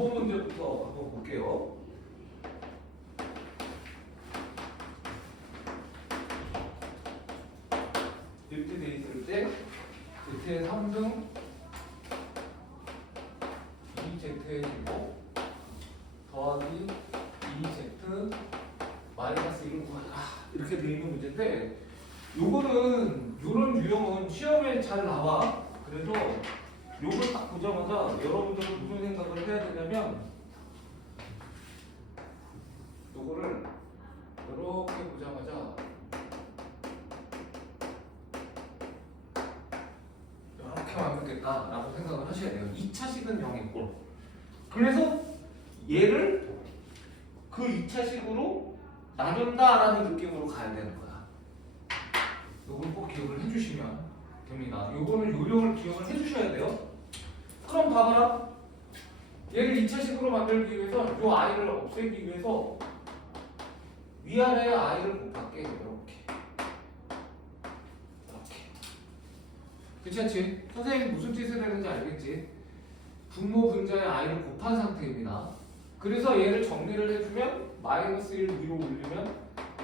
번 문제부터 한번 볼게요. 이렇게 돼 있을 때 z의 3등 2z의 제곱 더하기 2z 마이너스 1을 구하라 이렇게 돼 있는 문제인데 요거는 요런 유형은 시험에 잘 나와. 그래서 요걸 딱 보자마자 여러분들은 무슨 생각을 해야 되냐면 요거를 이렇게 보자마자 이렇게 하면 되겠다라고 생각을 하셔야 돼요. 2차식은 0의 꼴. 그래서 얘를 그 2차식으로 나눈다라는 느낌으로 가야 되는 거야. 요걸 꼭 기억을 해주시면 됩니다. 요거는 요령을 기억을 해주셔야 돼요. 그럼 봐봐라. 얘를 2차식으로 만들기 위해서 요 i를 없애기 위해서 위아래 i를 곱할게. 이렇게. 괜찮지? 선생님이 무슨 짓을 했는지 알겠지? 분모 분자의 i를 곱한 상태입니다. 그래서 얘를 정리를 해주면 마이너스 1 위로 올리면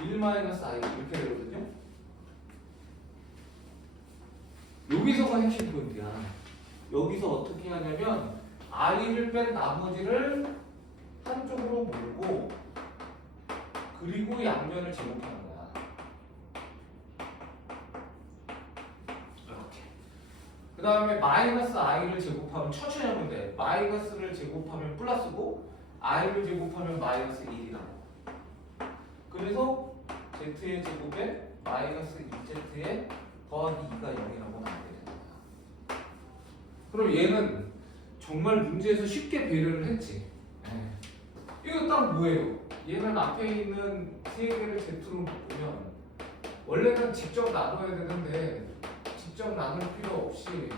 1 마이너스 i 이렇게 되거든요. 여기서가 핵심 포인트야. 여기서 어떻게 하냐면 i를 뺀 나머지를 한쪽으로 몰고 그리고 양면을 제곱하는 거야. 이렇게. 그 다음에 마이너스 i를 제곱하면 천천히 하면 돼. 마이너스를 제곱하면 플러스고 i를 제곱하면 마이너스 1이라고. 그래서 z의 제곱에 마이너스 2z의 더하기 2가 0이라고 나오게 되는 거야. 그럼 얘는 정말 문제에서 쉽게 배려를 했지. 이거 딱 뭐예요? 얘는 앞에 있는 세 개를 z로 묶으면 원래는 직접 나눠야 되는데 직접 나눌 필요 없이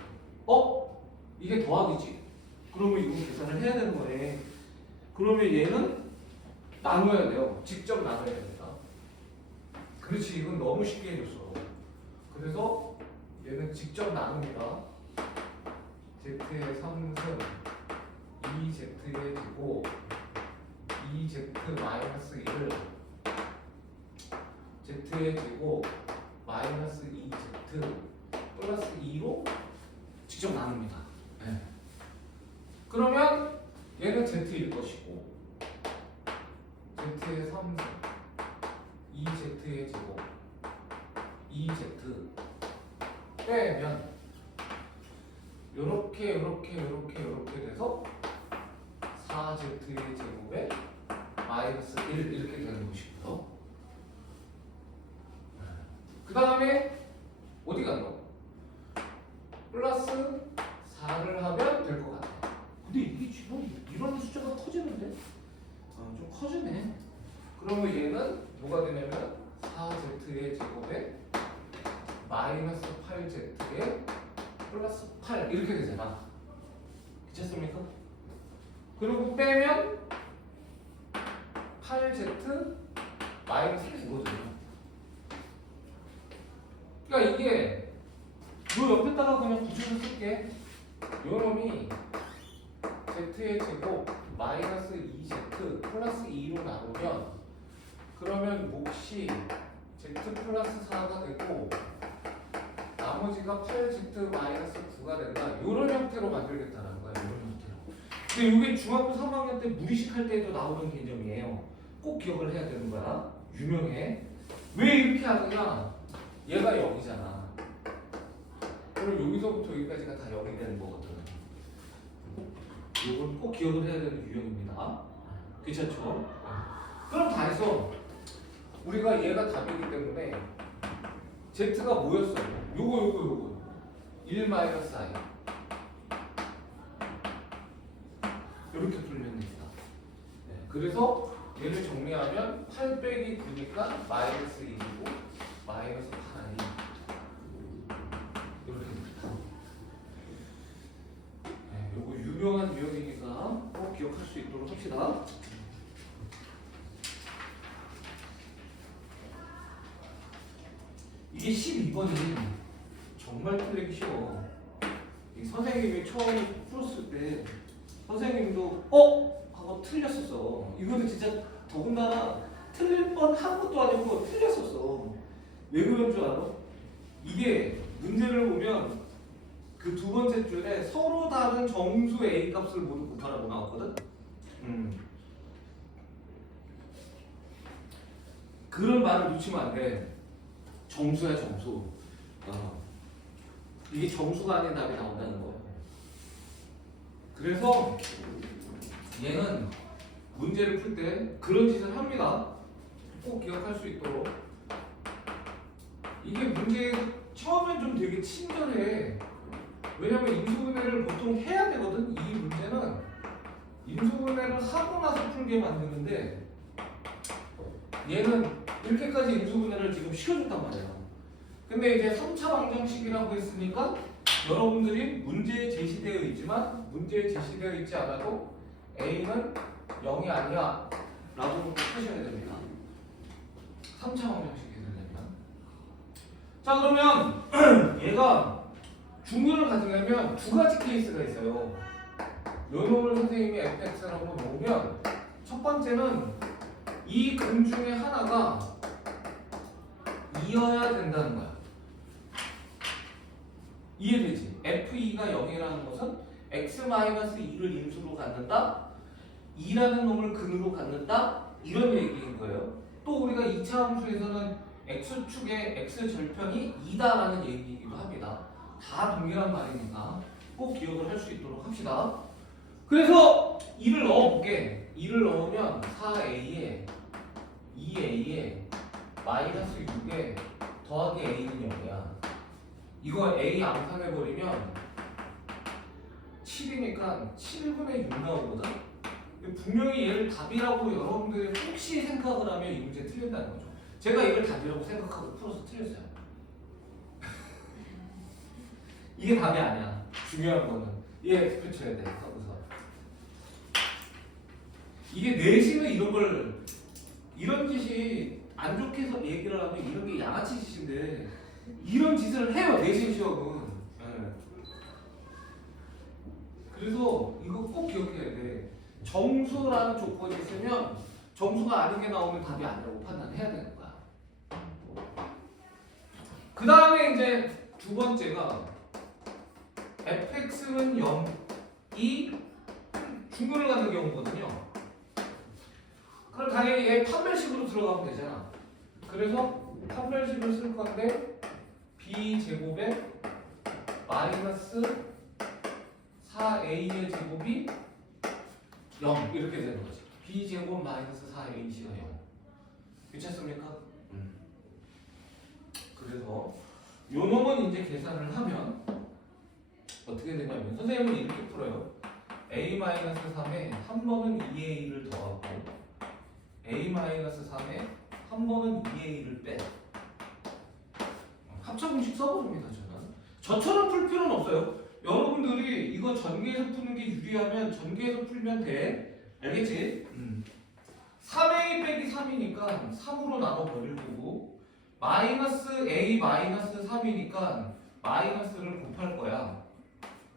이게 더하기지. 그러면 이거 계산을 해야 되는 거네. 그러면 얘는 나눠야 돼요. 직접 나눠야 됩니다. 그렇지. 이건 너무 쉽게 해줬어. 그래서 얘는 직접 나눕니다. z의 3승 2z의 제곱 2z 마이너스 1을 z의 제곱 마이너스 2z 플러스 2로 직접 나눕니다. 네. 그러면 얘는 z일 것이고 z의 3승 2z의 제곱 2z 빼면 요렇게 돼서 4z의 제곱에 마이너스 1 이렇게 되는 것이고요. 그 다음에 어디 갔노? 플러스 4를 하면 될 것 같아. 근데 이게 지금 이런 숫자가 커지는데? 좀 커지네. 그러면 얘는 뭐가 되냐면 4z의 제곱에 마이너스 8z의 플러스 8 이렇게 되잖아. 괜찮습니까? 그리고 빼면 8z 마이너스 9거든요. 그러니까 이게 요 옆에다가 그냥 붙여서 쓸게. 요 놈이 z의 제곱 마이너스 2z 플러스 2로 나누면 그러면 몫이 z 플러스 4가 되고 나머지가 8z 마이너스 9가 된다. 요런 형태로 만들겠다는 거야. 요런 형태로. 근데 이게 중학교 3학년 때 무리식 할 때도 나오는 개념이에요. 꼭 기억을 해야 되는 거야. 유명해. 왜 이렇게 하느냐? 얘가 0이잖아. 그럼 여기서부터 여기까지가 다 0이 되는 거거든. 이걸 꼭 기억을 해야 되는 유형입니다. 괜찮죠? 그럼 다 했어. 우리가 얘가 답이기 때문에 z가 뭐였어? 요거 1 마이너스 i 이렇게 풀면 됩니다. 네, 그래서 얘를 정리하면 8 빼기 9니까 마이너스 1이고 마이너스 8i 이렇게 됩니다. 네, 요거 유명한 유형이니까 꼭 기억할 수 있도록 합시다. 이게 12번이 정말 풀리기 쉬워. 이 선생님이 처음 풀었을 때 선생님도 하고 틀렸었어. 이거는 진짜 더군다나 틀릴 뻔한 것도 아니고 틀렸었어. 왜 그런 줄 알아? 이게 문제를 보면 그 두 번째 줄에 서로 다른 정수 A 값을 모두 곱하라고 나왔거든. 그런 말을 놓치면 안 돼. 정수야 정수. 이게 정수가 아닌 답이 나온다는 거야. 그래서 얘는 문제를 풀 때 그런 짓을 합니다. 꼭 기억할 수 있도록. 이게 문제 처음엔 좀 되게 친절해. 왜냐면 임수분해를 보통 해야 되거든. 이 문제는 임수분해를 하고 나서 풀게 만드는데 얘는 이렇게까지 임수분해를 지금 시켜줬단 말이야. 근데 이제 3차 방정식이라고 했으니까 여러분들이 문제에 제시되어 있지만 문제에 제시되어 있지 않아도 A는 0이 아니야 라고 하셔야 됩니다. 3차 방정식이 되려면. 자, 그러면 얘가 중근을 가지려면 두 가지 케이스가 있어요. 요 놈을 선생님이 fx라고 놓으면 첫 번째는 이 근 중에 하나가 2여야 된다는 거야. 이해되지? f2가 0이라는 것은 x-2를 인수로 갖는다, 2라는 놈을 근으로 갖는다, 이런 얘기인 거예요. 또 우리가 2차 함수에서는 x축의 x절편이 2다라는 얘기이기도 합니다. 다 동일한 말이니까 꼭 기억을 할 수 있도록 합시다. 그래서 2를 넣어볼게. 2를 넣으면 4a에 2a에 마이너스 6에 더하기 a는 0이야. 이거 a 암산해버리면 7이니까 7분의 6 나오거든. 분명히 얘를 답이라고 여러분들이 혹시 생각을 하면 이 문제 틀린다는 거죠. 제가 이걸 답이라고 생각하고 풀어서 틀렸어요. 이게 답이 아니야. 중요한 거는 얘 X 쳐야 돼. 거기서 이게 내신은 이런 짓이 안 좋게 해서 얘기를 하면 이런 게 양아치 짓인데 이런 짓을 해요. 내신 시험은. 네. 그래서 이거 꼭 기억해야 돼. 정수라는 조건이 있으면 정수가 아닌 게 나오면 답이 아니라고 판단해야 되는 거야. 그 다음에 이제 두 번째가 fx는 0이 중근을 갖는 경우거든요. 그럼 당연히 얘 판별식으로 들어가면 되잖아. 그래서 판별식을 쓸 건데 b제곱에 마이너스 4a의 제곱이 0 이렇게 되는 거지. b제곱 마이너스 4ac가 0. 괜찮습니까? 그래서 요 놈은 이제 계산을 하면 어떻게 되냐면 선생님은 이렇게 풀어요. a-3에 한 번은 2a를 더하고 a-3에 한 번은 2a를 빼. 합차공식 써버립니다. 저는 저처럼 풀 필요는 없어요. 여러분들이 이거 전개해서 푸는 게 유리하면 전개해서 풀면 돼. 알겠지? 3a 빼기 3이니까 3으로 나눠버릴 거고 마이너스 a 마이너스 3이니까 마이너스를 곱할 거야.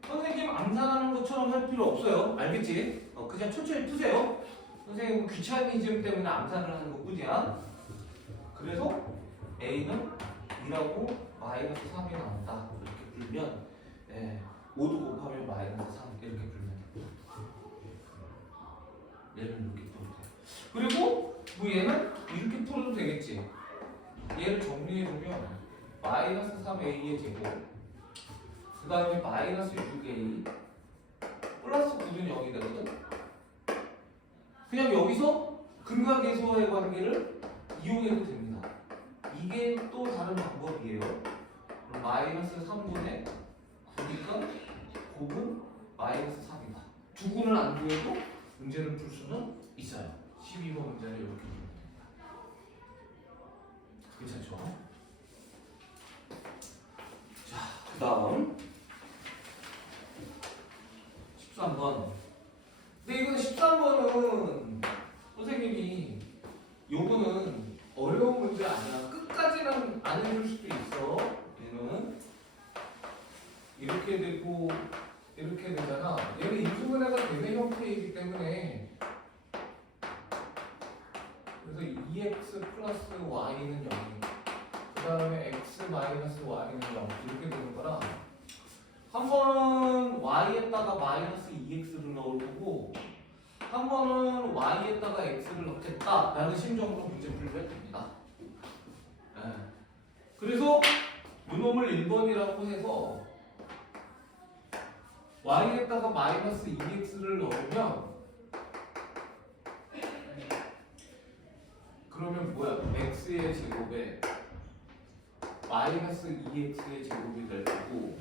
선생님 암산하는 것처럼 할 필요 없어요. 알겠지? 그냥 천천히 푸세요. 선생님은 귀차니즘 때문에 암산을 하는 것 뿐이야. 그래서 a는 2라고 마이너스 3이 나온다. 이렇게 풀면 모두 곱하면 마이너스 3 이렇게 풀면 돼. 얘는 이렇게 풀어도 돼. 그리고 뭐 얘는 이렇게 풀어도 되겠지. 얘를 정리해보면 마이너스 3a의 제곱 그 다음에 마이너스 6a 플러스 9는 0이 되거든. 그냥 여기서 근각계수와의 관계를 이용해도 됩니다. 이게 또 다른 방법이에요. 그럼 마이너스 3분의 9니까 9분 마이너스 3이다. 두 군을 안 구해도 문제를 풀 수는 있어요. 12번 문제를 이렇게 풀면 됩니다. 괜찮죠? 자, 그 다음 13번. 근데 이거 13번은 선생님이 요거는 어려운 문제 아니야. 끝까지는 안 해줄 수도 있어. 얘는 이렇게 되고 이렇게 되잖아. 얘는 인수분해가 되는 형태이기 때문에 그래서 2x 플러스 y는 0이고 그 다음에 x 마이너스 y는 0 이렇게 되는 거라 한 번은 y에다가 마이너스 2x를 넣을 거고 한 번은 y에다가 x를 넣겠다라는 심정으로 문제 풀면 됩니다. 네. 그래서 이놈을 1번이라고 해서 y에다가 마이너스 2x를 넣으면 그러면 뭐야? x의 제곱에 마이너스 2x의 제곱이 될 거고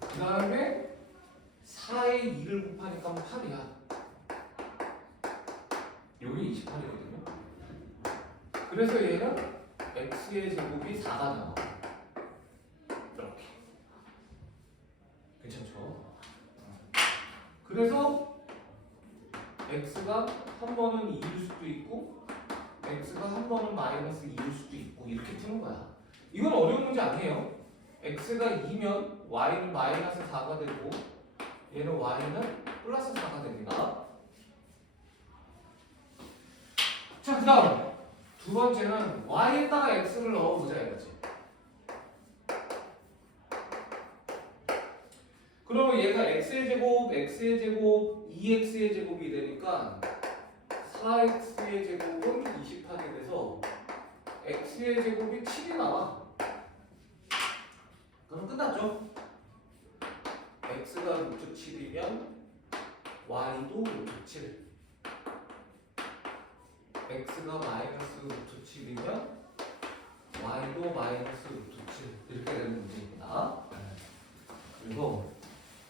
그 다음에 4에 2를 곱하니까 8이야. 여기 28이거든요. 그래서 얘는 x의 제곱이 4가 나와. 이렇게. 괜찮죠? 그래서 x가 한 번은 2일 수도 있고 x가 한 번은 마이너스 2일 수도 있고 이렇게 푸는 거야. 이건 어려운 문제 아니에요. x가 2면 y는 마이너스 4가 되고 얘는 y는 플러스 4가 됩니다. 자, 그 다음 두 번째는 y에다가 x를 넣어보자 이거지. 그러면 얘가 x의 제곱, x의 제곱, 2x의 제곱이 되니까 4x의 제곱은 28이 돼서 x의 제곱이 7이 나와. 그럼 끝났죠? x가 루트 7이면 y도 루트 7. x가 마이너스 루트 7이면 y도 마이너스 루트 7 이렇게 되는 문제입니다. 그래서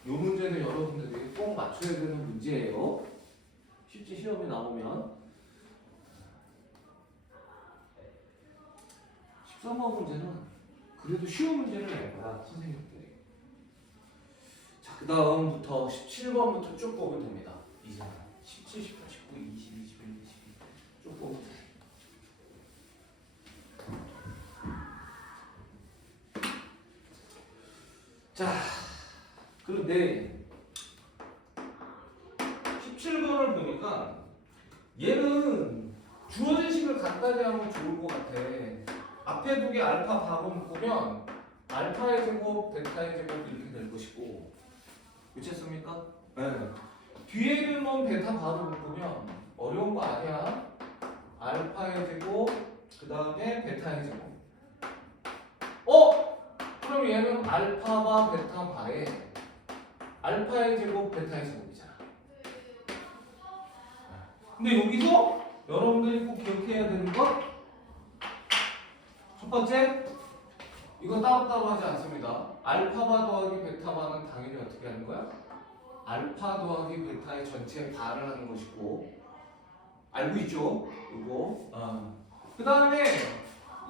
이 문제는 여러분들이 꼭 맞춰야 되는 문제예요. 실제 시험에 나오면 13번 문제는 그래도 쉬운 문제를 낼 거야 선생님들이. 자, 그 다음부터 17번부터 쭉 보면 됩니다. 이제 17, 18, 19, 20, 21, 22 쭉 보면 돼. 자, 그런데 17번을 보니까 얘는 주어진 식을 간단히 하면 좋을 것 같아. 앞에 두 개 알파 바로 묶으면 알파의 제곱, 베타의 제곱 이렇게 될 것이고 그렇습니까? 네. 뒤에 있는 놈 베타 바로 묶으면 어려운 거 아니야. 알파의 제곱, 그 다음에 베타의 제곱. 그럼 얘는 알파와 베타 바에 알파의 제곱, 베타의 제곱이잖아. 근데 여기서 여러분들이 꼭 기억해야 되는 건 첫 번째, 이거 따로따로 하지 않습니다. 알파바 더하기 베타바는 당연히 어떻게 하는 거야? 알파 더하기 베타의 전체 바를 하는 것이고 알고 있죠? 이거. 그 다음에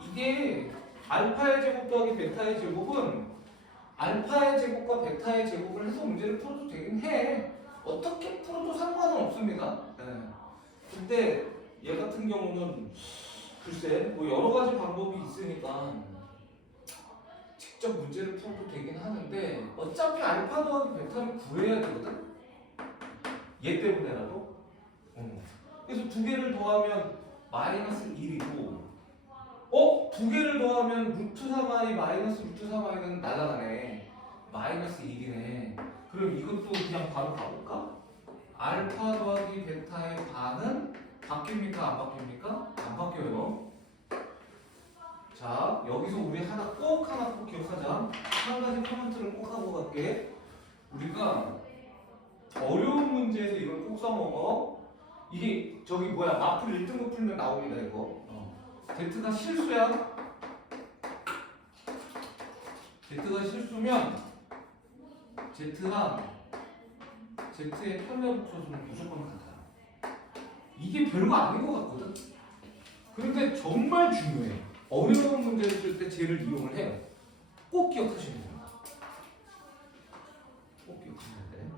이게 알파의 제곱 더하기 베타의 제곱은 알파의 제곱과 베타의 제곱을 해서 문제를 풀어도 되긴 해. 어떻게 풀어도 상관은 없습니다. 네. 근데 얘 같은 경우는 글쎄 뭐 여러 가지 방법이 있으니까 직접 문제를 풀어도 되긴 하는데 어차피 알파 더하기 베타를 구해야 되거든? 얘 때문에라도. 그래서 두 개를 더하면 마이너스 1이고 두 개를 더하면 루트 3i 마이너스 루트 3i는 날아가네. 마이너스 1이네. 그럼 이것도 그냥 바로 가볼까? 알파 더하기 베타의 반은 바뀝니까? 안 바뀝니까? 안 바뀌어요. 자, 여기서 우리 하나 꼭 기억하자. 한 가지 코멘트를 꼭 하고 갈게. 우리가 어려운 문제에서 이걸 꼭 써먹어. 이게 저기 뭐야 마플 1등급 풀면 나옵니다 이거. Z가 실수야. Z가 실수면 Z랑 Z의 편내 붙여주면 무조건 같아요. 이게 별거 아닌 것 같거든. 그런데 정말 중요해. 어려운 문제를 쓸 때 쟤를 이용을 해요. 꼭 기억하시면 됩니다. 꼭 기억하시면 돼.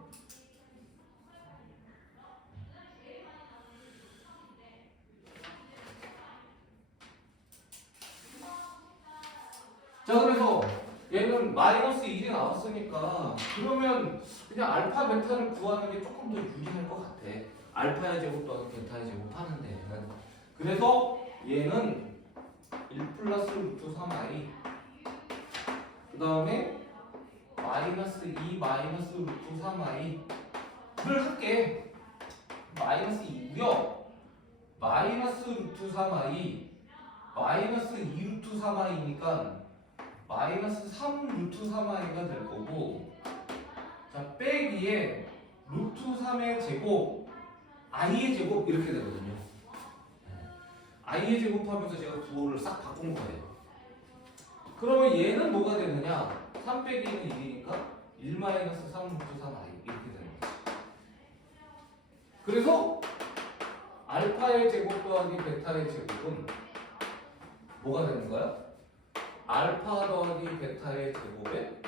자, 그래서 얘는 얘는 마이너스 1이 나왔으니까 그러면 그냥 알파 베타를 구하는 게 조금 더 유리할 것 같아. 알파의 제곱 또는 베타의 제곱 하는데. 그래서 얘는 1 플러스 루트 3i 그 다음에 마이너스 2 마이너스 루트 3i를 할게. 마이너스 2고요. 마이너스 루트 3i 마이너스 2 루트 3i니까 마이너스 3 루트 3i가 될 거고, 자 빼기에 루트 3의 제곱 i의 제곱 이렇게 되거든요. i의 제곱하면서 제가 구호를 싹 바꾼 거예요. 그러면 얘는 뭐가 되느냐? 3 빼기는 1이니까 1 마이너스 3 루트 3i 이렇게 되는 거죠. 그래서 알파의 제곱 더하기 베타의 제곱은 뭐가 되는 거야? 알파 더하기 베타의 제곱에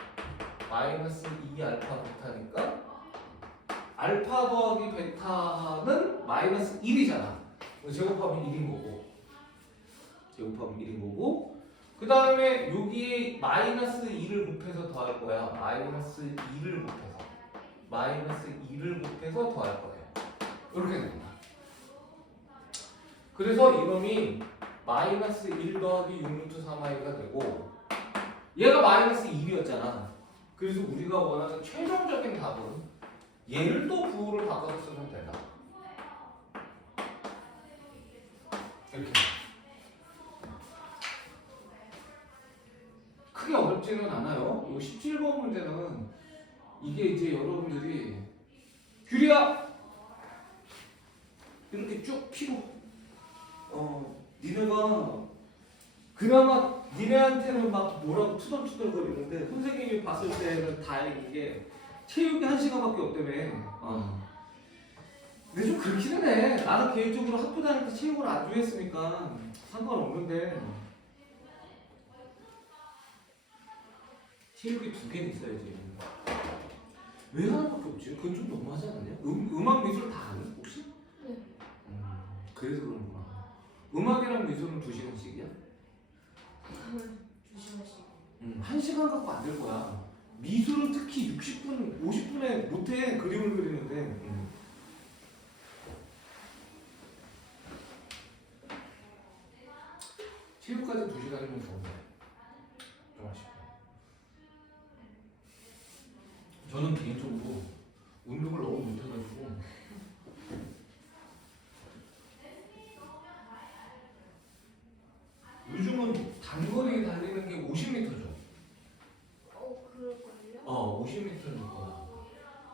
마이너스 2 알파 베타니까 알파 더하기 베타는 마이너스 1이잖아. 제곱하면 1인 거고. 제곱하면 1인 거고. 그 다음에 여기에 마이너스 2를 곱해서 더할 거야. 마이너스 2를 곱해서. 마이너스 2를 곱해서 더할 거예요. 이렇게 됩니다. 그래서 이놈이 마이너스 1 더하기 6루트 3i가 되고, 얘가 마이너스 1이었잖아. 그래서 우리가 원하는 최종적인 답은 얘를 또 부호를 바꿔서 쓰면 된다. 이렇게. 크게 어렵지는 않아요. 이 17번 문제는 이게 이제 여러분들이 규리야 이렇게 쭉 피고 니네가 그나마 니네한테는 막 뭐라고 투덜투덜 거리는데 선생님이 봤을 때는 다행인 게 체육이 1시간밖에 없다며. 근데 좀 그렇기는 해. 나는 개인적으로 학교 다닐 때 체육을 안 좋아했으니까 상관없는데 체육이 2개는 있어야지. 왜 하나밖에 없지? 그건 좀 너무하지 않았냐? 음악 미술 다 아니? 혹시? 네. 그래서 그런구나. 음악이랑 미술은 2시간씩이야? 2시간씩. 1시간 갖고 안 될 거야. 미술은 특히 60분, 50분에 못해. 그림을 그리는데. 체육까지 2시간이면 좋은데. 좀 아쉽다. 저는 개인적으로 운동을 너무 못해가지고 요즘은 단거리 달리는 게 50m죠. 그럴걸요? 50m는 거야.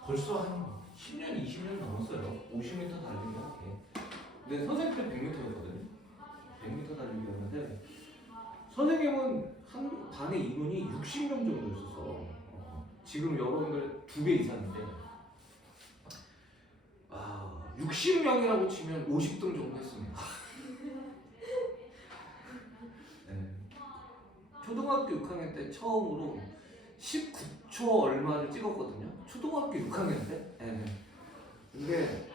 벌써 한 10년, 20년 넘었어요. 50m 달리기 할게. 근데 선생님 때 100m였거든요. 100m 달리기였는데 선생님은 한 반의 인원이 60명 정도였어서 지금 여러분들 2배 이상인데 60명이라고 치면 50등 정도 했습니다. 네. 초등학교 6학년 때 처음으로 19초 얼마를 찍었거든요. 초등학교 6학년 때. 네. 근데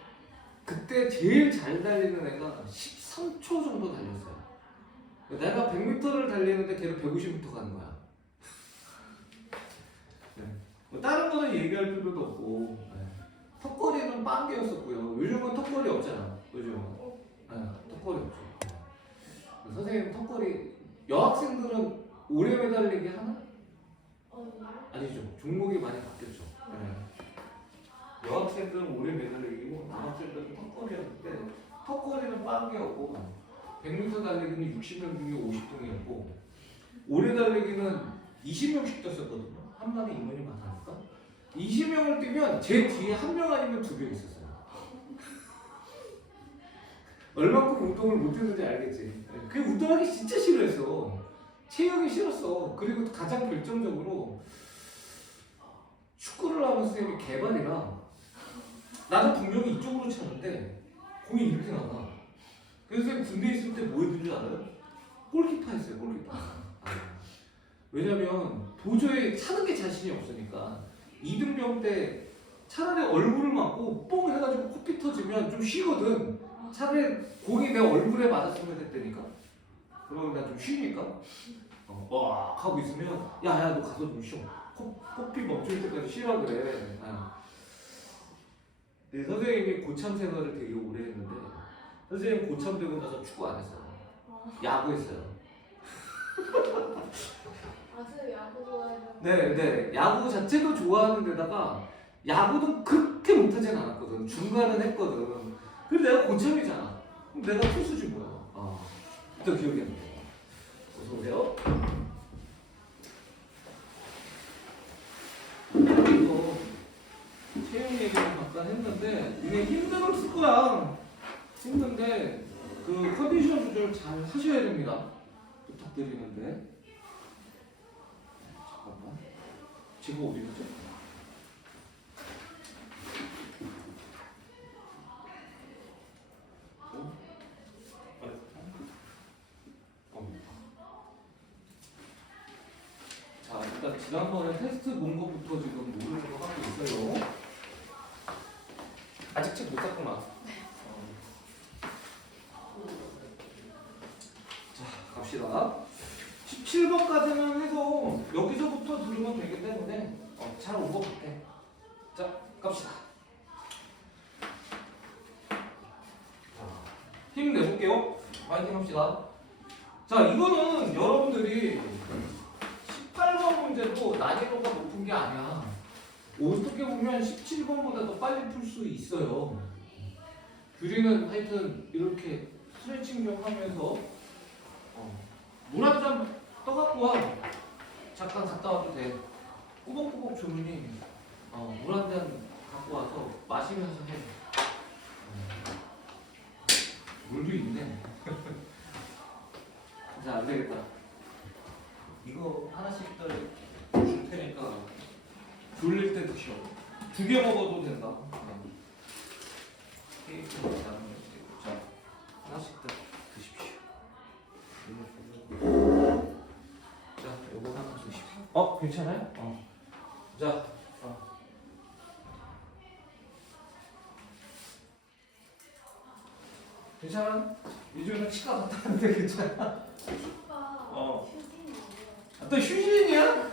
그때 제일 잘 달리는 애가 13초 정도 달렸어요. 내가 100m를 달리는데 걔는 150m 가는 거야. 네. 뭐 다른 거는 얘기할 필요도 없고. 네. 턱걸이는 빵개였었고요. 요즘은 턱걸이 없잖아. 요즘은. 네. 턱걸이 없죠. 선생님 턱걸이 여학생들은 오래 매달리기 하나? 아니죠. 종목이 많이 바뀌었죠. 네. 여학생들은 오래 매달리기고 남학생들은 턱걸이였는데 턱걸이는 빵개였고 100m 달리기는 60명 중에 50등이었고 오래 달리기는 20명씩 뛰었었거든요. 한 반에 인원이 많으니까 20명을 뛰면 제 뒤에 한 명 아니면 2명 있었어요. 얼마큼 운동을 못했는지 알겠지. 그 운동하기 진짜 싫어했어. 체육이 싫었어. 그리고 가장 결정적으로 축구를 하면 선생님이 개발이라 나는 분명히 이쪽으로 차는데 공이 이렇게 나가. 그래서 군대 있을 때 뭐 했는 줄 알아요? 골키퍼 했어요. 골키퍼. 왜냐면 도저히 차는 게 자신이 없으니까 이등병 때 차라리 얼굴을 맞고 뽕 해가지고 코피 터지면 좀 쉬거든. 차라리 공이 내 얼굴에 맞았으면 됐다니까. 그러면 나 좀 쉬니까. 와 하고 있으면 야야 너 가서 좀 쉬어. 코피 멈출 때까지 쉬라 그래. 네, 선생님이 고참 생활을 되게 오래 했는데 선생님 고참 되고 나서 축구 안 했어요. 야구했어요. 아주 야구 좋아해요. 네, 야구 자체도 좋아하는 데다가 야구도 그렇게 못하진 않았거든. 중간은 했거든. 근데 내가 고참이잖아. 그럼 내가 투수지 뭐야. 일단 기억이 안 나요. 어서 오세요. 그래서 채용 얘기를 잠깐 했는데 이게 힘들었을 거야. 힘든데 그 컨디션 조절 잘 하셔야 됩니다. 부탁드리는데. 잠깐만. 지금 어디 있죠? 자, 일단 지난번에 테스트 본 것부터 지금 모르는 거 갖고 있어요. 아직 책 못 샀구나. 자, 갑시다. 17번까지는 해서 여기서부터 들으면 되기 때문에 잘 온 것 같아. 자, 갑시다. 힘내볼게요. 파이팅 합시다. 자, 이거는 여러분들이 18번 문제도 난이도가 높은 게 아니야. 어떻게 보면 17번보다 더 빨리 풀 수 있어요. 규리는 하여튼 이렇게 스트레칭 좀 하면서 물 한 잔 떠갖고 와. 잠깐 갔다 와도 돼. 꾸벅꾸벅 조문이 물 한 잔 갖고 와서 마시면서 해. 물도 있네. 자, 안 되겠다. 이거 하나씩 줄 테니까 졸릴 때 드셔. 2개 먹어도 된다. 케이크 나누면 되고. 자, 하나씩 더 드십시오. 자, 요거 하나 드십시오. 괜찮아요? 자, 괜찮아? 요즘에는 치과 갔다 왔는데 괜찮아? 또 휴진이야? 야,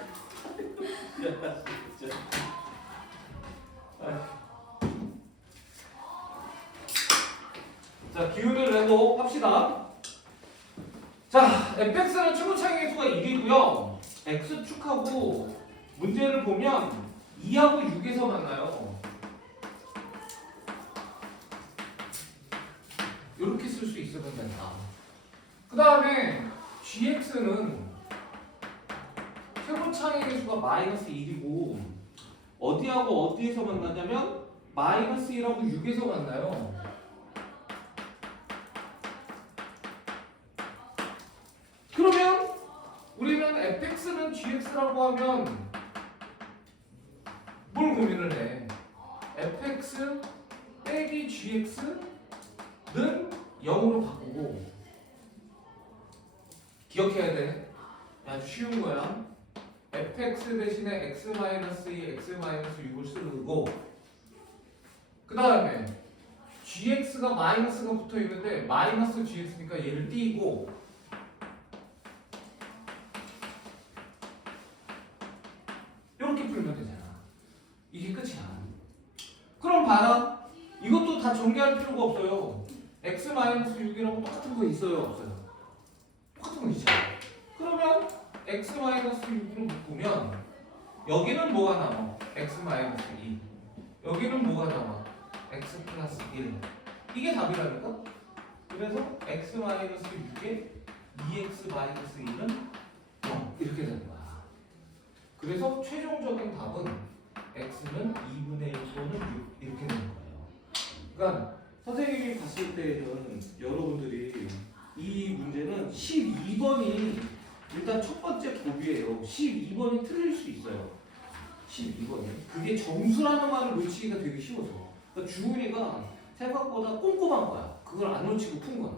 진짜. 자, 기운을 내고 합시다. 자, fx는 최고차의 개수가 1이고요. x축하고 문제를 보면 2하고 6에서 만나요. 이렇게 쓸 수 있으면 된다. 그 다음에 gx는 최고차의 개수가 마이너스 1이고 어디하고 어디에서 만나냐면 마이너스 1하고 6에서 만나요. 그러면 우리는 fx는 gx라고 하면 뭘 고민을 해? fx 빼기 gx는 0으로 바꾸고 기억해야 돼. 아주 쉬운 거야. fx 대신에 x-2, x-6을 쓰고 그 다음에 gx가 마이너스가 붙어 있는데 마이너스 gx니까 얘를 띄고 이렇게 풀면 되잖아. 이게 끝이야. 그럼 봐라. 이것도 다 정리할 필요가 없어요. x-6이라고 똑같은 거 있어요? 없어요? 똑같은 거 있잖아. 그러면 x-6으로 묶으면 여기는 뭐가 남아? x-2. 여기는 뭐가 남아? x 플러스 1. 이게 답이라니까? 그래서 x-6에 2x-1은 0 이렇게 되는 거야. 그래서 최종적인 답은 x는 2분의 1 또는 6 이렇게 되는 거예요. 그러니까 선생님이 봤을 때는 여러분들이 이 문제는 12번이 일단 첫 번째 고비예요. 12번이 틀릴 수 있어요. 12번이. 그게 점수라는 말을 놓치기가 되게 쉬워서. 그러니까 주은이가 생각보다 꼼꼼한 거야. 그걸 안 놓치고 푼 거야.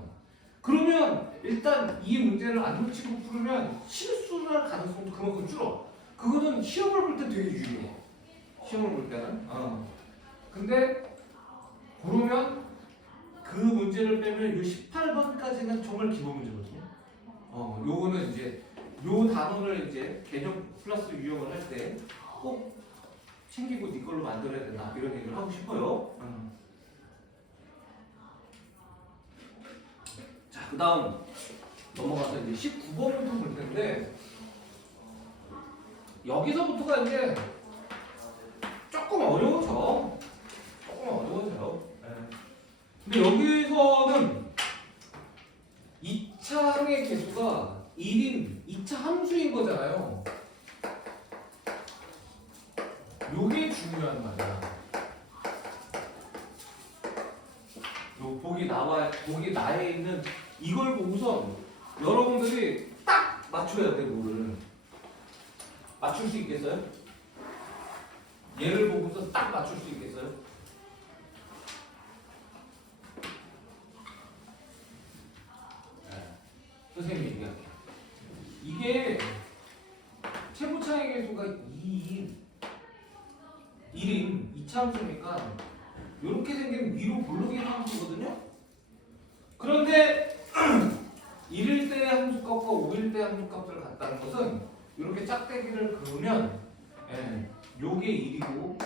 그러면 일단 이 문제를 안 놓치고 풀으면 실수할 가능성도 그만큼 줄어. 그거는 시험을 볼 때 되게 유리해. 시험을 볼 때는. 근데 그러면 그 문제를 빼면 이 18번까지는 정말 기본 문제거든요. 요거는 이제 요 단어를 이제 개념 플러스 유형을 할 때 꼭 챙기고 네 걸로 만들어야 된다 이런 얘기를 하고 싶어요. 자, 그 다음 넘어가서 이제 19번부터 볼 텐데 여기서부터가 이제 조금 어려워져. 조금 어려워져요. 근데 여기서는 2차 항의 개수가 1인 2차 함수인 거잖아요. 요게 중요한 말이야. 요 보기 나에 있는 이걸 보고선 여러분들이 딱 맞춰야 돼, 뭐를. 맞출 수 있겠어요? 얘를 보고서 딱 맞출 수 있겠어요? 네. 선생님이 얘기할게요. 이게 최고차의 개수가 1인 2차 함수니까 이렇게 생긴 위로 볼록이 함수거든요. 그런데 1일 때의 함수값과 5일 때의 함수값을 같다는 것은 이렇게 짝대기를 그으면 요게 1이고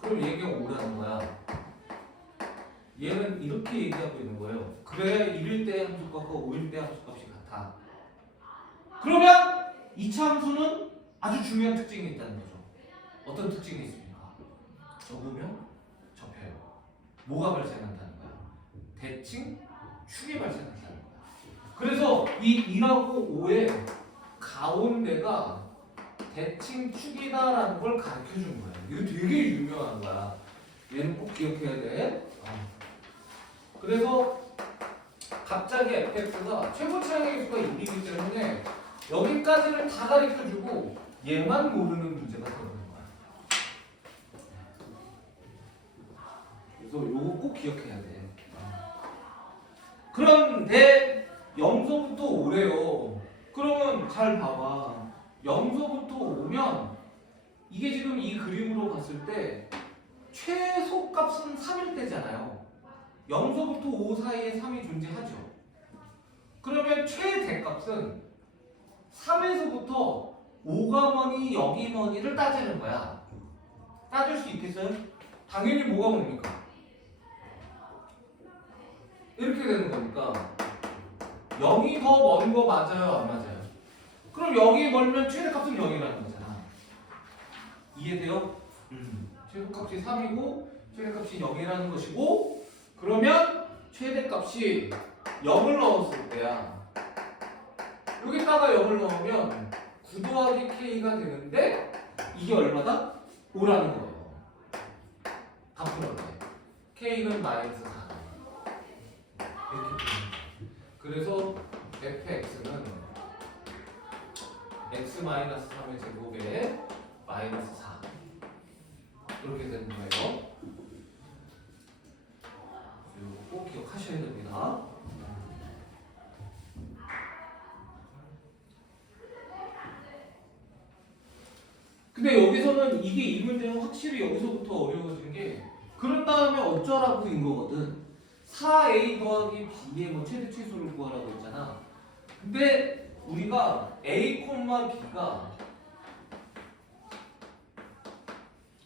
그럼 얘가 5라는 거야. 얘는 이렇게 얘기하고 있는 거예요. 그래야 1일 때의 함수값과 5일 때의 함수값이 같아. 그러면 2차 함수는 아주 중요한 특징이 있다는 거죠. 어떤 특징이 있습니까? 적으면 접혀요. 뭐가 발생한다는 거야? 대칭, 축이 발생한다는 거야. 그래서 이 2하고 5의 가운데가 대칭 축이다라는 걸 가르쳐 준 거야. 이거 되게 유명한 거야. 얘는 꼭 기억해야 돼. 그래서 갑자기 fx가 최고차의 개수가 1이기 때문에 여기까지를 다 가르쳐 주고 얘만 모르는 문제가 되는 거야. 그래서 요거 꼭 기억해야 돼. 그런데 0서부터 5래요. 그러면 잘 봐봐. 0서부터 5면 이게 지금 이 그림으로 봤을 때 최소값은 3일 때잖아요. 0서부터 5 사이에 3이 존재하죠. 그러면 최대값은 3에서부터 5가 뭐니 여기 뭐니를 따지는 거야. 따질 수 있겠어요? 당연히 뭐가 뭡니까? 이렇게 되는 거니까 0이 더 먼 거 맞아요? 안 맞아요? 그럼 0이 멀면 최대값은 0이라는 거잖아. 이해돼요? 최소값이 3이고 최대값이 0이라는 것이고 그러면 최대값이 0을 넣었을 때야. 여기다가 0을 넣으면 9 더하기 k가 되는데 이게 얼마다? 5라는 거예요. 다 풀었네. k는 마이너스 4. 이렇게 됩니다. 그래서 fx는 x-3의 제곱에 마이너스 4 이렇게 되는 거예요. 이거 꼭 기억하셔야 됩니다. 근데 여기서는 이게 이 문제는 확실히 여기서부터 어려워지는 게 그런 다음에 어쩌라고인 거거든. 4a 더하기 b의 뭐 최대 최소를 구하라고 했잖아. 근데 우리가 a, b가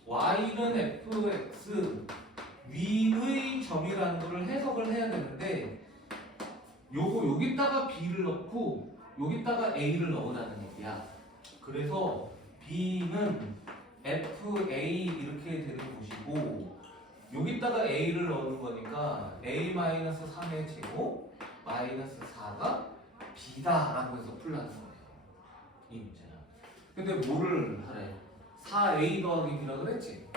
y는 fx 위의 점이라는 거를 해석을 해야 되는데 요거 여기다가 b를 넣고 여기다가 a를 넣으라는 얘기야. 그래서 b는 fa 이렇게 되는 곳이고 여기다가 a를 넣는 거니까 a-3의 제곱 마이너스 4가 b다라고 해서 풀라는 거예요. 이 문제는. 근데 뭐를 하래? 4a 더하기 b라 그랬지?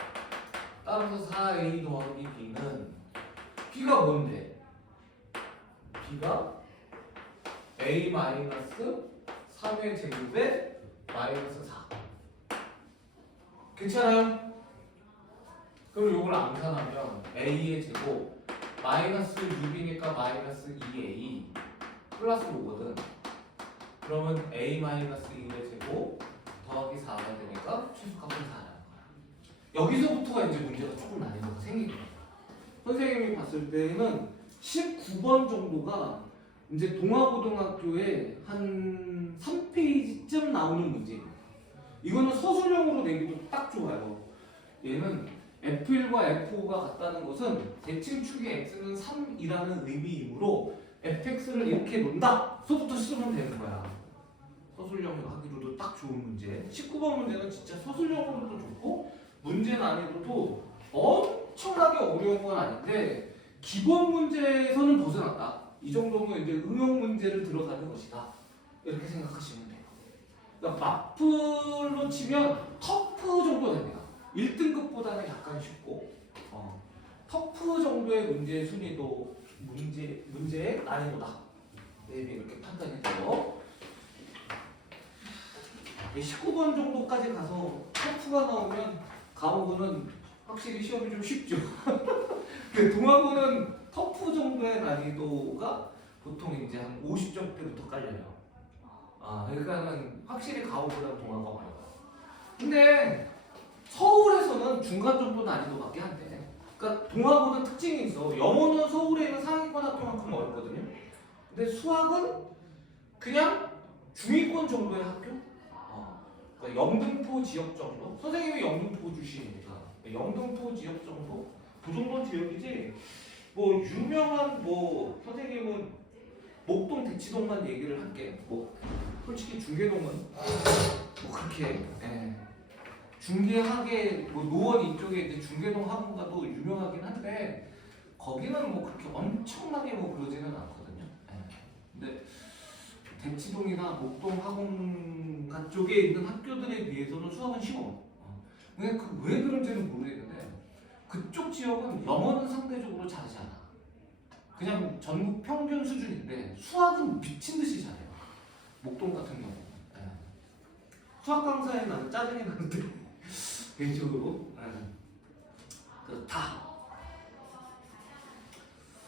따라서 4a 더하기 b는 b가 뭔데? b가 a-3의 제곱에 마이너스 4. 괜찮아요? 그럼 요걸 암산하면 a의 제곱 마이너스 6이니까 마이너스 2a 플러스 5거든. 그러면 a-1의 제곱 더하기 4가 되니까 최소값은 4라는 거야. 여기서부터가 이제 문제가 조금 난이도가 생기거든요. 선생님이 봤을 때는 19번 정도가 이제 동아고등학교의 한 한 3페이지쯤 나오는 문제. 이거는 서술형으로 내기도 딱 좋아요. 얘는 F1과 F5가 같다는 것은 대칭축의 x는 3이라는 의미이므로 fx를 이렇게 놓는다. 서부터 쓰면 되는 거야. 서술형 하기로도 딱 좋은 문제. 19번 문제는 진짜 서술형으로도 좋고 문제 난이도도 엄청나게 어려운 건 아닌데 기본 문제에서는 벗어났다. 이 정도면 이제 응용 문제를 들어가는 것이다. 이렇게 생각하시면 돼요. 그러니까 마플로 치면 터프 정도 됩니다. 1등급보다는 약간 쉽고 터프 정도의 문제 순위도 문제의 난이도다. 네, 이렇게 판단이 돼요. 19번 정도까지 가서 터프가 나오면 가오고는 확실히 시험이 좀 쉽죠. 동아고는 터프 정도의 난이도가 보통 이제 한 50점대부터 깔려요. 그러니까는 확실히 가오보다 동아가 어려워요. 근데 서울에서는 중간 정도 난이도밖에 안 돼. 그러니까 동아고는 특징이 있어. 영어는 서울에 있는 상위권 학교만큼 어렵거든요. 근데 수학은 그냥 중위권 정도의 학교? 그러니까 영등포 지역 정도? 선생님이 영등포 출신이니까 영등포 지역 정도? 그 정도 지역이지 뭐 유명한 뭐 선생님은 목동 대치동만 얘기를 할게. 뭐 솔직히 중계동은 뭐 그렇게 중계학의 뭐 노원 이쪽에 이제 중계동 학원가도 유명하긴 한데 거기는 뭐 그렇게 엄청나게 뭐 그러지는 않거든요. 근데 대치동이나 목동 학원가 쪽에 있는 학교들에 비해서는 수학은 쉬워. 근데 왜 그런지는 모르겠는데 그쪽 지역은 영어는 상대적으로 잘하지 않아. 그냥 전국 평균 수준인데 수학은 미친 듯이 잘해요. 목동 같은 경우. 수학 강사에 나는 짜증이 나는데 개인적으로 그렇다.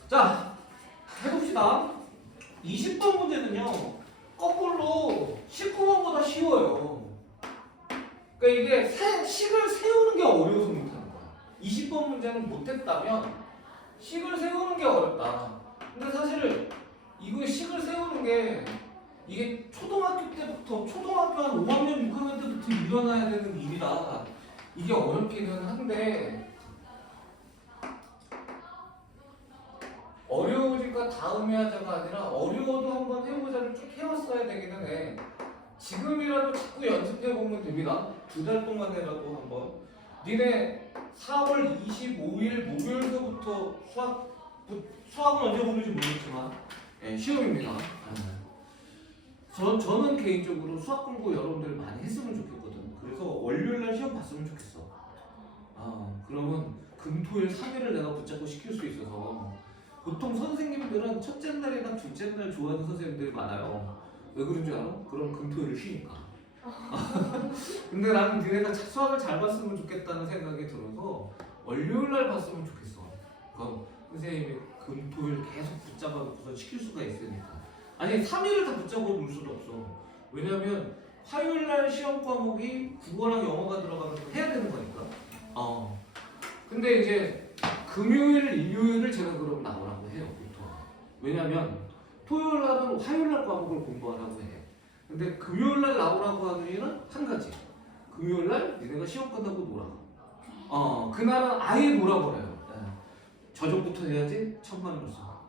자, 해봅시다. 20번 문제는요 거꾸로 19번보다 쉬워요. 그러니까 이게 식을 세우는 게 어려워서 못하는 거야. 20번 문제는 못했다면 식을 세우는 게 어렵다. 근데 사실 이거 식을 세우는 게 이게 초등학교 때부터 초등학교 한 5학년 6학년 때부터 일어나야 되는 일이라 이게 어렵기는 한데 어려우니까 다음에 하자가 아니라 어려워도 한번 해보자를 쭉 해왔어야 되기는 해. 지금이라도 자꾸 연습해보면 됩니다. 2달 동안이라도 한번. 니네 4월 25일 목요일서부터 수학은 언제 보는지 모르겠지만 시험입니다. 저는 개인적으로 수학 공부 여러분들 많이 했으면 좋겠거든. 그래서 월요일날 시험 봤으면 좋겠어. 그러면 금토일 3일을 내가 붙잡고 시킬 수 있어서 보통 선생님들은 첫째 날이나 둘째 날 좋아하는 선생님들이 많아요. 왜 그런 줄 알아? 그럼 금토일을 쉬니까. 근데 나는 니네가 수학을 잘 봤으면 좋겠다는 생각이 들어서 월요일날 봤으면 좋겠어. 그럼 선생님이 금토일 계속 붙잡아놓고서 시킬 수가 있으니까. 아니 3일을 다 붙잡아 놓을 수도 없어. 왜냐면 화요일날 시험 과목이 국어랑 영어가 들어가면 해야 되는 거니까. 근데 이제 금요일, 일요일을 제가 그럼 나오라고 해요 보통. 왜냐면 토요일날은 화요일날 과목을 공부하라고 해. 근데 금요일날 나오라고 하는 이유는 한 가지. 금요일날 니네가 시험 끝나고 놀아. 그날은 아예 놀아버려요. 저녁부터 해야지 천만 원 써.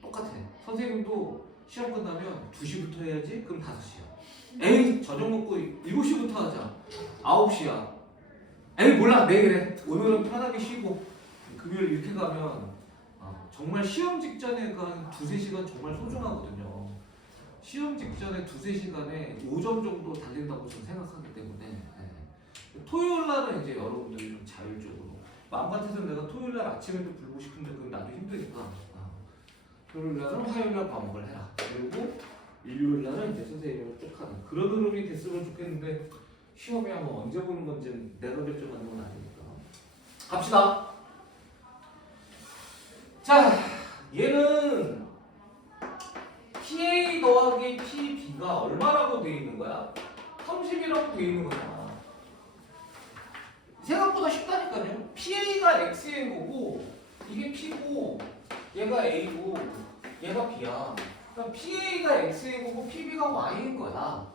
똑같아. 선생님도 시험 끝나면 2시부터 해야지? 그럼 5시야. 에이 저녁 먹고 7시부터 하자. 9시야. 에이 몰라 내일에. 오늘은 편하게 쉬고. 금요일 이렇게 가면 정말 시험 직전에 한 2-3시간 정말 소중하거든요. 시험 직전에 2-3시간에 5점 정도 달린다고 저는 생각하기 때문에 토요일 날은 이제 여러분들이 좀 자율적으로 마음 같아서 내가 토요일 날 아침에도 부르고 싶은데 그건 나도 힘드니까 토요일 날은 화요일 날 과목을 해라. 그리고 일요일 날은 이제 선생님을 쭉 하는 그런 흐름이 됐으면 좋겠는데 시험에 한번 언제 보는 건지는 내가 결정하는 건 아니니까. 갑시다. 자, 얘는 PA 더하기 PB가 얼마라고 되어 있는 거야? 30이라고 되어 있는 거잖아. 생각보다 쉽다니까요. PA가 X인 거고 이게 P고 얘가 A고 얘가 B야. 그러니까 PA가 X의 거고 PB가 Y인 거야.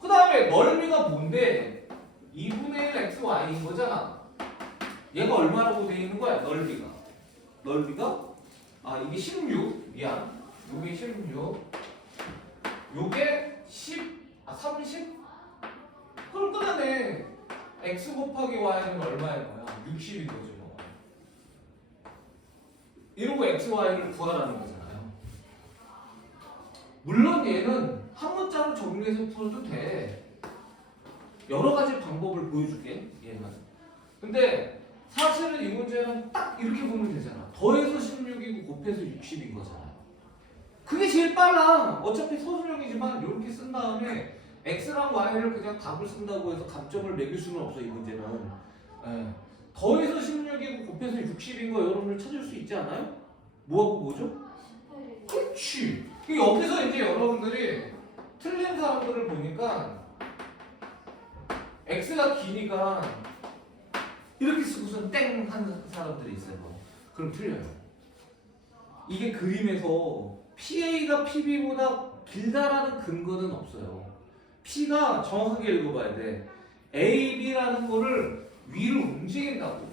그 다음에 넓이가 뭔데? 2분의 1 XY인 거잖아. 얘가 얼마라고 돼 있는 거야? 넓이가. 이게 16. 미안. 요게 16. 요게 30? 그럼 끝나네. X 곱하기 Y는 얼마인 거야? 60인 거죠. 뭐. 이러고 X, Y를 구하라는 거잖아요. 물론 얘는 한 문자로 정리해서 풀어도 돼. 여러 가지 방법을 보여줄게. 얘는. 근데 사실은 이 문제는 딱 이렇게 보면 되잖아. 더해서 16이고 곱해서 60인 거잖아요. 그게 제일 빨라. 어차피 서술형이지만 이렇게 쓴 다음에 X랑 Y를 그냥 답을 쓴다고 해서 감점을 매길 수는 없어, 이 문제는. 예. 더해서 16이고 곱해서 60인 거 여러분들 찾을 수 있지 않아요? 뭐하고 뭐죠? 그렇지. 여기서 이제 여러분들이 틀린 사람들을 보니까 X가 기니까 이렇게 쓰고선 땡 하는 사람들이 있어요. 그럼 틀려요. 이게 그림에서 PA가 PB보다 길다라는 근거는 없어요. P가 정확하게 읽어봐야 돼. A, B라는 거를 위로 움직인다고.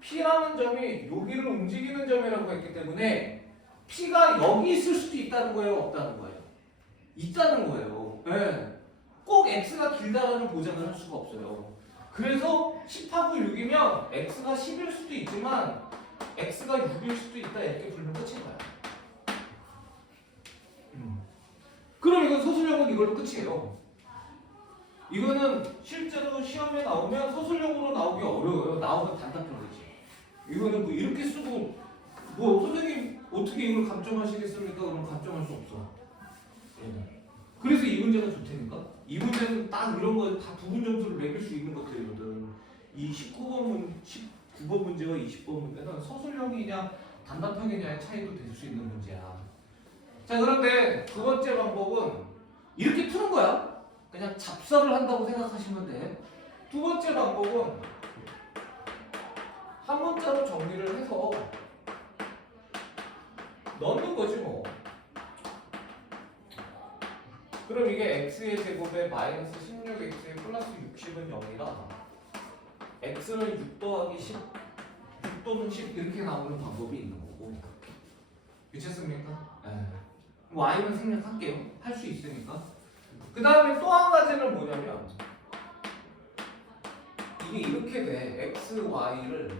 P라는 점이 여기를 움직이는 점이라고 했기 때문에 P가 여기 있을 수도 있다는 거예요? 없다는 거예요? 있다는 거예요. 네. 꼭 X가 길다라는 보장을 할 수가 없어요. 그래서 10하고 6이면 X가 10일 수도 있지만 X가 6일 수도 있다 이렇게 불면 끝인 거야. 그럼 이건 서술형은 이걸로 끝이에요. 이거는 실제로 시험에 나오면 서술형으로 나오기 어려워요. 나오면 단답형이지. 이거는 뭐 이렇게 쓰고 뭐 선생님 어떻게 이걸 감점하시겠습니까? 그러면 감점할 수 없어. 그래서 이 문제가 좋다니까. 이 문제는 딱 이런 거 다 부분 점수를 매길 수 있는 것들이거든. 이 19번 문제와 20번 문제는 서술형이냐 단답형이냐의 차이도 될 수 있는 문제야. 자, 그런데 두 번째 방법은 이렇게 푸는 거야. 그냥 잡설을 한다고 생각하시면 돼. 두 번째 방법은 한 문자로 정리를 해서 넣는 거지 뭐. 그럼 이게 x의 제곱에 마이너스 16x의 플러스 60은 0이라 x는 6 더하기 10, 6 또는 10 이렇게 나오는 방법이 있는 거고. 미쳤습니까? 네. y는 생략할게요. 할 수 있으니까. 그 다음에 또 한 가지는 뭐냐면 이게 이렇게 돼. x, y를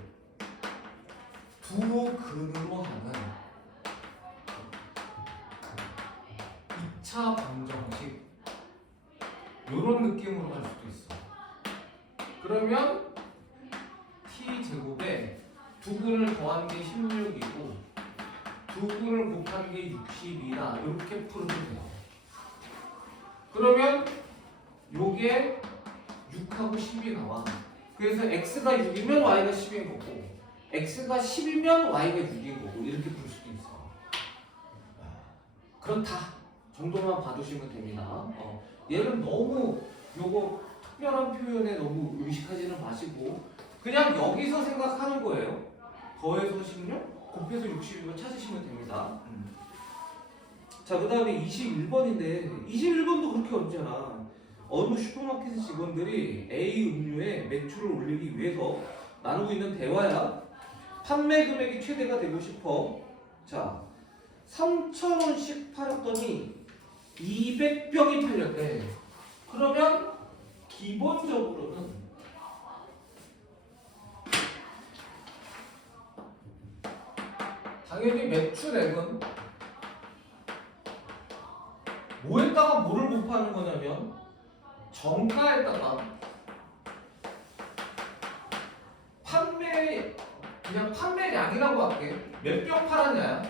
두 근으로 하는 2차 방정식 이런 느낌으로 갈 수도 있어. 그러면 t제곱에 두 근을 더한 게 16이고 두 근을 곱한 게 60이다 이렇게 풀어도 돼요. 그러면 요게 6하고 10이 나와. 그래서 x가 6이면 y가 10인 거고 x가 10이면 y가 6인 거고 이렇게 풀 수도 있어. 그렇다 정도만 봐주시면 됩니다. 얘는 너무 요거 특별한 표현에 너무 의식하지는 마시고 그냥 여기서 생각하는 거예요. 더해서 16, 곱해서 60이면 찾으시면 됩니다. 자, 그 다음에 21번인데 21번도 그렇게 어렵잖아. 어느 슈퍼마켓 직원들이 A 음료의 매출을 올리기 위해서 나누고 있는 대화야. 판매 금액이 최대가 되고 싶어. 자, 3,000원씩 팔았더니 200병이 팔렸대. 그러면 기본적으로는 당연히 매출액은 뭐에다가 뭐를 곱하는 거냐면 정가에다가 그냥 판매량이라고 할게. 몇 병 팔았냐?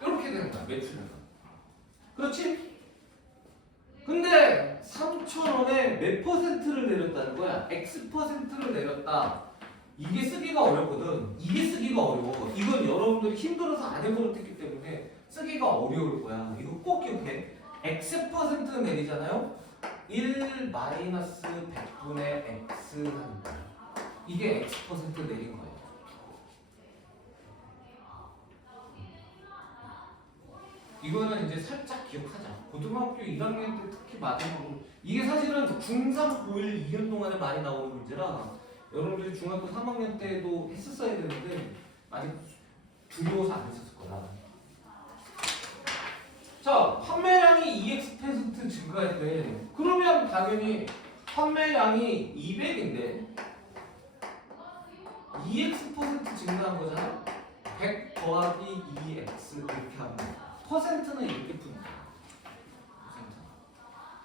이렇게 되는 거야, 매출액은. 그렇지? 근데 3,000원에 몇 퍼센트를 내렸다는 거야? X%를 내렸다. 이게 쓰기가 어렵거든. 이게 쓰기가 어려워. 이건 여러분들이 힘들어서 안 해버렸기 때문에 쓰기가 어려울 거야. 이거 꼭 기억해. X% 내리잖아요. 1 마이너스 100분의 X 하는 거야. 이게 X% 내린 거예요. 이거는 이제 살짝 기억하자. 고등학교 1학년 때 특히 마지막으로 이게 사실은 중3, 고1 2년 동안에 많이 나오는 문제라 여러분들이 중학교 3학년 때도 했었어야 되는데 아직 두려워서 안 했었을 거야. 자, 판매량이 2x% 증가했대. 그러면 당연히 판매량이 200인데 2x% 증가한 거잖아. 100 더하기 2x 이렇게 하면 퍼센트는 이렇게 푸는 거야.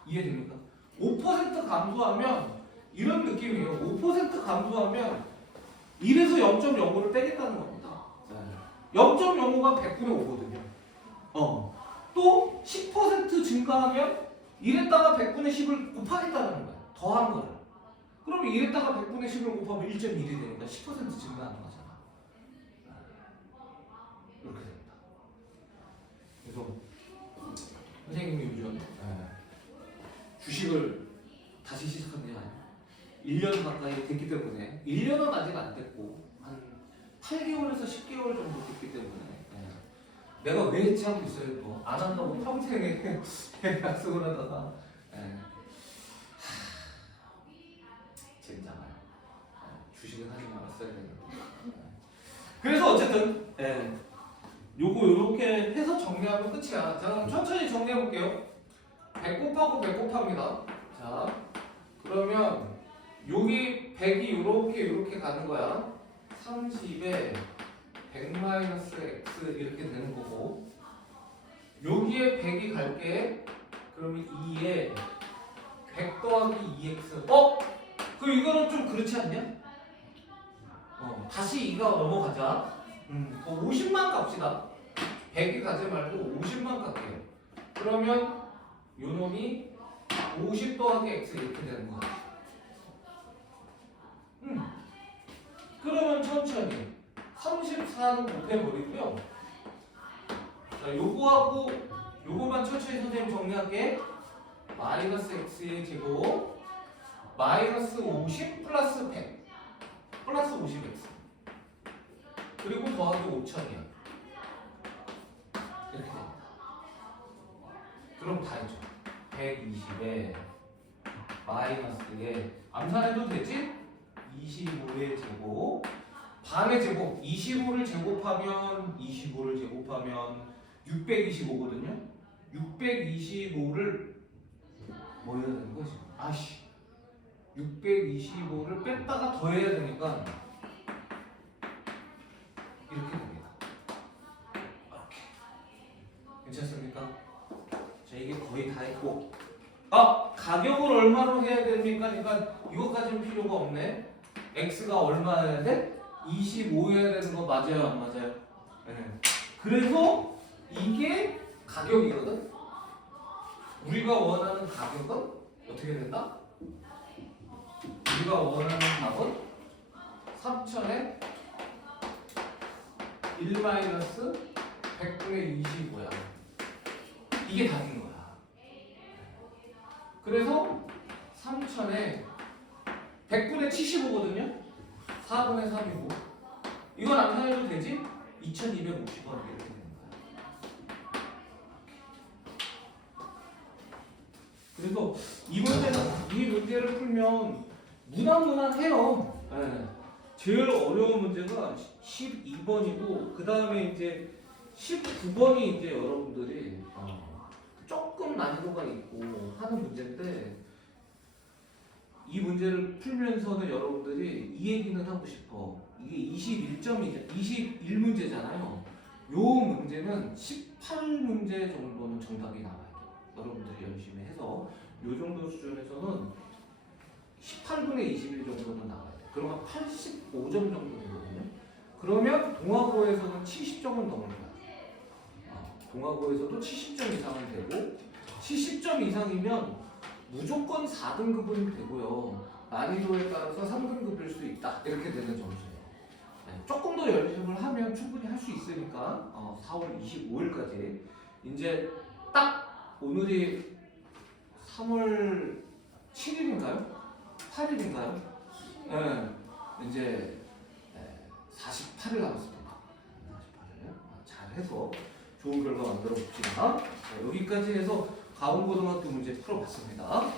이해됩니까? 5% 감소하면 이런 느낌이에요. 5% 감소하면 1에서 0.05를 빼겠다는 겁니다. 0.05가 100분의 5거든요. 또 10% 증가하면 1에다가 100분의 10을 곱하겠다는 거야. 더한 거를. 그러면 1에다가 100분의 10을 곱하면 1.1이 되니까 10% 증가하는 거잖아. 이렇게 됩니다. 그래서 선생님이 요즘 주식을 다시 시작한 게 아니에요. 1년 가까이 됐기 때문에 1년은 아직 안 됐고 한 8개월에서 10개월 정도 됐기 때문에 내가 왜 했지 하고 있어요. 또 안 한다고 평생에 약속을 하다가 젠장아요. 주식은 하지 말았어야 되는데. 그래서 어쨌든 요거 요렇게 해서 정리하면 끝이야. 자, 그럼 천천히 정리해 볼게요. 100 곱하고 100 곱합니다. 자, 그러면 여기 100이 요렇게 가는 거야. 30에 100 마이너스 x 이렇게 되는 거고, 여기에 100이 갈게. 그러면 2에 100 더하기 2x. 그 이거는 좀 그렇지 않냐? 다시 2가 넘어가자. 50만 갑시다. 100이 가지 말고 50만 갈게요. 그러면 요 놈이 50 더하기 x 이렇게 되는 거야. 그러면 천천히 34는 곱해버리고요. 자, 요거하고 요거만 천천히 선생님 정리할게. 마이너스 x의 제곱 마이너스 50 플러스 100 플러스 50x 그리고 더하기 5000이야. 이렇게 됩니다. 그럼 다 했죠. 120에 마이너스에 암산해도 되지? 25의 제곱 반의 제곱 25를 제곱하면 625거든요. 625를 뭐 해야 되는 거지? 625를 뺐다가 더해야 되니까 이렇게 됩니다. 이렇게. 괜찮습니까? 자, 이게 거의 다 했고, 가격을 얼마로 해야 됩니까? 그러니까 이거까지는 필요가 없네. x가 얼마여야 돼? 25여야 되는 거 맞아요, 안 맞아요? 네. 그래서 이게 가격이거든. 우리가 원하는 가격은 어떻게 된다? 우리가 원하는 값은 3000에 1-100분의 25야. 이게 답인 거야. 그래서 3000에 100분의 75거든요. 4분의 3이고 이건 안 사해도 되지? 2250원 이렇게 되는 거야. 그래서 이 문제를 풀면 무난무난해요. 제일 어려운 문제가 12번이고 그 다음에 이제 19번이 이제 여러분들이 조금 난이도가 있고 하는 문제인데, 이 문제를 풀면서는 여러분들이 이 얘기는 하고 싶어. 이게 21문제잖아요. 요 문제는 18문제 정도는 정답이 나와야 돼요. 여러분들이 열심히 해서 요 정도 수준에서는 18분의 21 정도는 나와야 돼요. 그러면 85점 정도 되거든요. 그러면 동아고에서는 70점은 넘을 거야. 동아고에서도 70점 이상은 되고, 70점 이상이면 무조건 4등급은 되고요. 난이도에 따라서 3등급일 수 있다. 이렇게 되는 점수예요. 조금 더 연습을 하면 충분히 할 수 있으니까 4월 25일까지 이제 딱 오늘이 3월 7일인가요? 8일인가요? 네, 이제 48일 남았습니다. 48일 잘 해서 좋은 결과 만들어 봅시다. 자, 여기까지 해서 가온고등학교 문제 풀어봤습니다.